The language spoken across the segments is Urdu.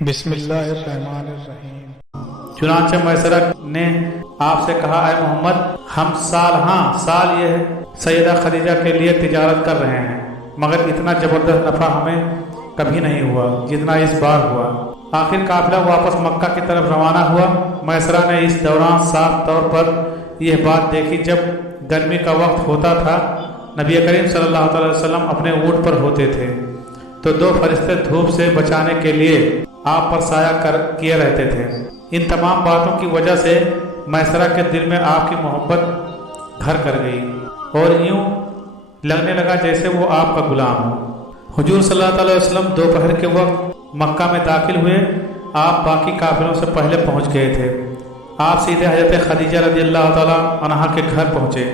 بسم اللہ الرحمن الرحیم۔ چنانچہ میسرہ نے آپ سے کہا، اے محمد، ہم سال یہ سیدہ خدیجہ کے لیے تجارت کر رہے ہیں، مگر اتنا زبردست نفع ہمیں کبھی نہیں ہوا جتنا اس بار ہوا۔ آخر قافلہ واپس مکہ کی طرف روانہ ہوا۔ میسرہ نے اس دوران صاف طور پر یہ بات دیکھی، جب گرمی کا وقت ہوتا تھا، نبی کریم صلی اللہ علیہ وسلم اپنے اونٹ پر ہوتے تھے تو دو فرشتے دھوپ سے بچانے کے لیے آپ پر سایہ کیے رہتے تھے۔ ان تمام باتوں کی وجہ سے میسرہ کے دل میں آپ کی محبت گھر کر گئی اور یوں لگنے لگا جیسے وہ آپ کا غلام ہو۔ حضور صلی اللہ علیہ وسلم دوپہر کے وقت مکہ میں داخل ہوئے۔ آپ باقی قافلوں سے پہلے پہنچ گئے تھے۔ آپ سیدھے حضرت خدیجہ رضی اللہ تعالی عنہا کے گھر پہنچے۔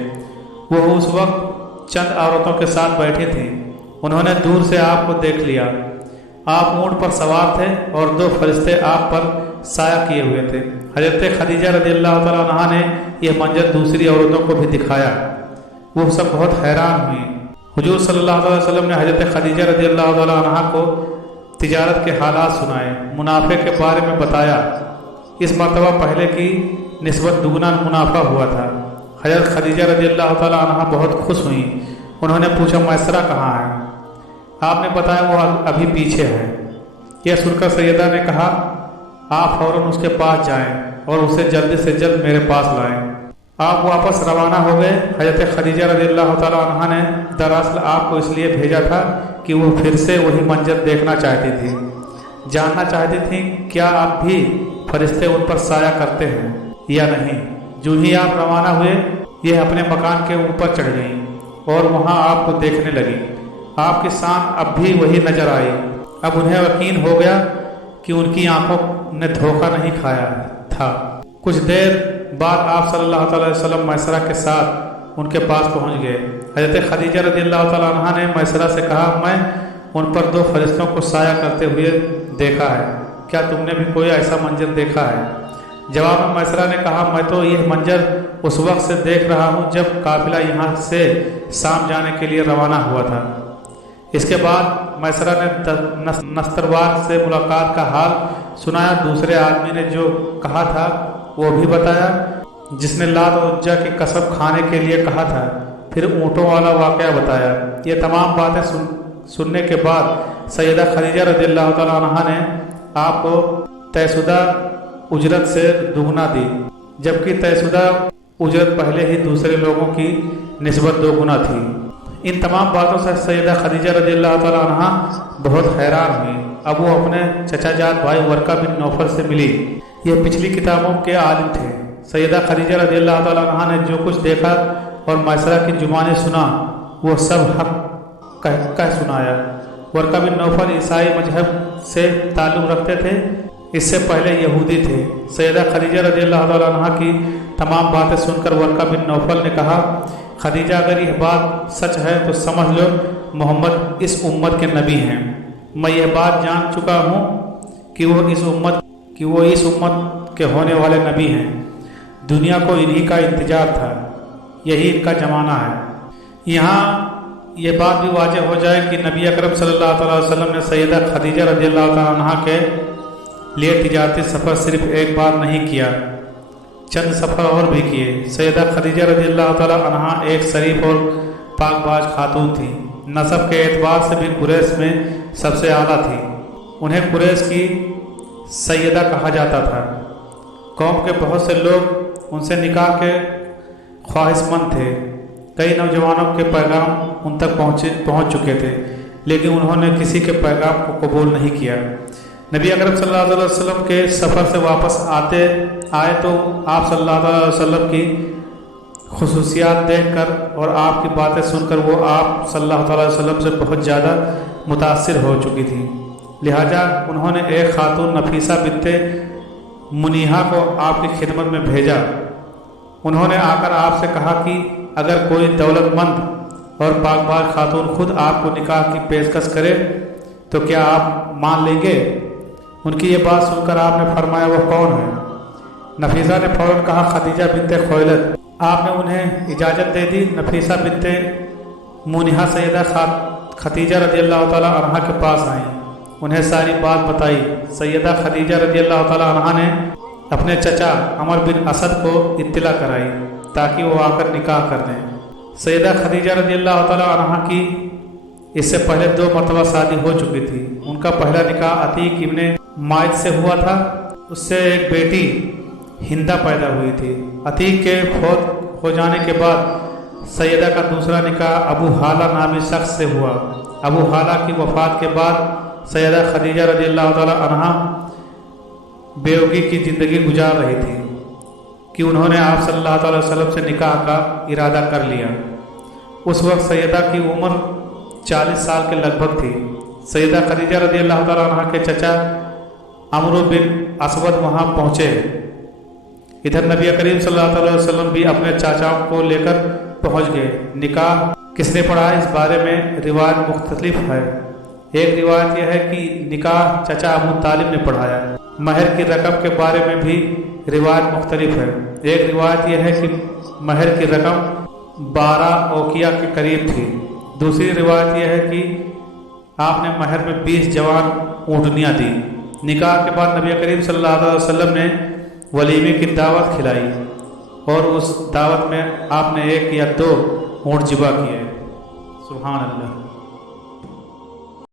وہ اس وقت چند عورتوں کے ساتھ بیٹھی تھیں۔ انہوں نے دور سے آپ کو دیکھ لیا۔ آپ اونٹ پر سوار تھے اور دو فرشتے آپ پر سایہ کیے ہوئے تھے۔ حضرت خدیجہ رضی اللہ تعالی عنہا نے یہ منظر دوسری عورتوں کو بھی دکھایا۔ وہ سب بہت حیران ہوئی۔ حضور صلی اللہ علیہ وسلم نے حضرت خدیجہ رضی اللہ تعالی عنہا کو تجارت کے حالات سنائے، منافع کے بارے میں بتایا۔ اس مرتبہ پہلے کی نسبت دگنا منافع ہوا تھا۔ حضرت خدیجہ رضی اللہ تعالی عنہا بہت خوش ہوئیں۔ انہوں نے پوچھا، میسرہ کہاں ہے؟ آپ نے بتایا وہ ابھی پیچھے ہے۔ یہ سن کر سیدہ نے کہا، آپ فوراً اس کے پاس جائیں اور اسے جلد سے جلد میرے پاس لائیں۔ آپ واپس روانہ ہو گئے۔ حضرت خدیجہ رضی اللہ تعالی عنہا نے دراصل آپ کو اس لیے بھیجا تھا کہ وہ پھر سے وہی منظر دیکھنا چاہتی تھی، جاننا چاہتی تھیں کیا اب بھی فرشتے ان پر سایہ کرتے ہیں یا نہیں۔ جو ہی آپ روانہ ہوئے، یہ اپنے مکان کے اوپر چڑھ گئیں اور وہاں آپ کو دیکھنے لگی۔ آپ کی سان اب بھی وہی نظر آئی۔ اب انہیں یقین ہو گیا کہ ان کی آنکھوں نے دھوکہ نہیں کھایا تھا۔ کچھ دیر بعد آپ صلی اللہ تعالی وسلم میسرہ کے ساتھ ان کے پاس پہنچ گئے۔ حضرت خدیجہ رضی اللہ تعالی عنہا نے میسرہ سے کہا، میں ان پر دو فرشتوں کو سایہ کرتے ہوئے دیکھا ہے، کیا تم نے بھی کوئی ایسا منظر دیکھا ہے؟ جواب میں میسرہ نے کہا، میں تو یہ منظر اس وقت سے دیکھ رہا ہوں جب قافلہ یہاں سے شام جانے کے لیے روانہ ہوا تھا۔ اس کے بعد میسرہ نے نستروان سے ملاقات کا حال سنایا۔ دوسرے آدمی نے جو کہا تھا وہ بھی بتایا، جس نے لات و عزا کی قسم کھانے کے لیے کہا تھا، پھر اونٹوں والا واقعہ بتایا۔ یہ تمام باتیں سننے کے بعد سیدہ خدیجہ رضی اللہ تعالی عنہا نے آپ کو طے شدہ اجرت سے دگنا دی، جبکہ طے شدہ اجرت پہلے ہی دوسرے لوگوں کی نسبت دو گنا تھی۔ ان تمام باتوں سے سیدہ خدیجہ رضی اللہ تعالی عنہا بہت حیران ہوئی۔ اب وہ اپنے چچا جات بھائی ورقہ بن نوفل سے ملی۔ یہ پچھلی کتابوں کے عالم تھے۔ سیدہ خدیجہ رضی اللہ تعالی عنہا نے جو کچھ دیکھا اور میسرہ کی زبانیں سنا، وہ سب حق کہہ سنایا۔ ورقہ بن نوفل عیسائی مذہب سے تعلق رکھتے تھے، اس سے پہلے یہودی تھے۔ سیدہ خدیجہ رضی اللہ تعالی عنہا کی تمام باتیں سن کر ورقہ بن نوفل نے کہا، خدیجہ اگر یہ بات سچ ہے تو سمجھ لو محمد اس امت کے نبی ہیں۔ میں یہ بات جان چکا ہوں کہ وہ اس امت کے ہونے والے نبی ہیں۔ دنیا کو انہی کا انتظار تھا، یہی ان کا زمانہ ہے۔ یہاں یہ بات بھی واضح ہو جائے کہ نبی اکرم صلی اللہ تعالی وسلم نے سیدہ خدیجہ رضی اللہ تعالی عنہا کے لیے تجارتی سفر صرف ایک بار نہیں کیا، چند سفر اور بھی کیے۔ سیدہ خدیجہ رضی اللہ تعالی عنہا ایک شریف اور پاک باز خاتون تھی۔ نسب کے اعتبار سے بھی قریش میں سب سے اعلیٰ تھی۔ انہیں قریش کی سیدہ کہا جاتا تھا۔ قوم کے بہت سے لوگ ان سے نکاح کے خواہش مند تھے۔ کئی نوجوانوں کے پیغام ان تک پہنچ چکے تھے، لیکن انہوں نے کسی کے پیغام کو قبول نہیں کیا۔ نبی اکرم صلی اللہ علیہ وسلم کے سفر سے واپس آئے تو آپ صلی اللہ علیہ وسلم کی خصوصیات دیکھ کر اور آپ کی باتیں سن کر وہ آپ صلی اللہ علیہ وسلم سے بہت زیادہ متاثر ہو چکی تھی۔ لہٰذا انہوں نے ایک خاتون نفیسہ بنت منیحہ کو آپ کی خدمت میں بھیجا۔ انہوں نے آ کر آپ سے کہا کہ اگر کوئی دولت مند اور پاک باز خاتون خود آپ کو نکاح کی پیشکش کرے تو کیا آپ مان لیں گے؟ ان کی یہ بات سن کر آپ نے فرمایا، وہ کون ہے؟ نفیسہ نے فوراً کہا، خدیجہ بنت خویلد۔ آپ نے انہیں اجازت دے دی۔ نفیسہ بنت منیحہ سیدہ خدیجہ رضی اللہ تعالی عنہا کے پاس آئیں انہیں ساری بات بتائی۔ سیدہ خدیجہ رضی اللہ تعالی عنہا نے اپنے چچا عمر بن اسد کو اطلاع کرائی تاکہ وہ آ کر نکاح کر دیں۔ سیدہ خدیجہ رضی اللہ تعالی عنہا کی اس سے پہلے 2 مرتبہ شادی ہو چکی تھی۔ ان کا پہلا نکاح عتیق ابن مائد سے ہوا تھا، اس سے ایک بیٹی ہندہ پیدا ہوئی تھی۔ عتیق کے فوت ہو جانے کے بعد سیدہ کا دوسرا نکاح ابو حالہ نامی شخص سے ہوا۔ ابو حالہ کی وفات کے بعد سیدہ خدیجہ رضی اللہ تعالی عنہا بیوگی کی زندگی گزار رہی تھی کہ انہوں نے آپ صلی اللہ تعالی وسلم سے نکاح کا ارادہ کر لیا۔ اس وقت سیدہ کی عمر 40 سال کے لگ بھگ تھی۔ سیدہ خدیجہ رضی اللہ تعالی عنہ کے چچا عمرو بن اسود وہاں پہنچے۔ ادھر نبی کریم صلی اللہ علیہ وسلم بھی اپنے چاچاؤں کو لے کر پہنچ گئے۔ نکاح کس نے پڑھا اس بارے میں روایت مختلف ہے۔ ایک روایت یہ ہے کہ نکاح چچا ابو طالب نے پڑھایا۔ مہر کی رقم کے بارے میں بھی روایت مختلف ہے۔ ایک روایت یہ ہے کہ مہر کی رقم 12 اوقیہ کے قریب تھی۔ دوسری روایت یہ ہے کہ آپ نے مہر میں 20 جوان اونٹنیاں دی۔ نکاح کے بعد نبی کریم صلی اللہ علیہ وسلم نے ولیمے کی دعوت کھلائی اور اس دعوت میں آپ نے 1 یا 2 اونٹ ذبح کیے۔ سبحان اللہ۔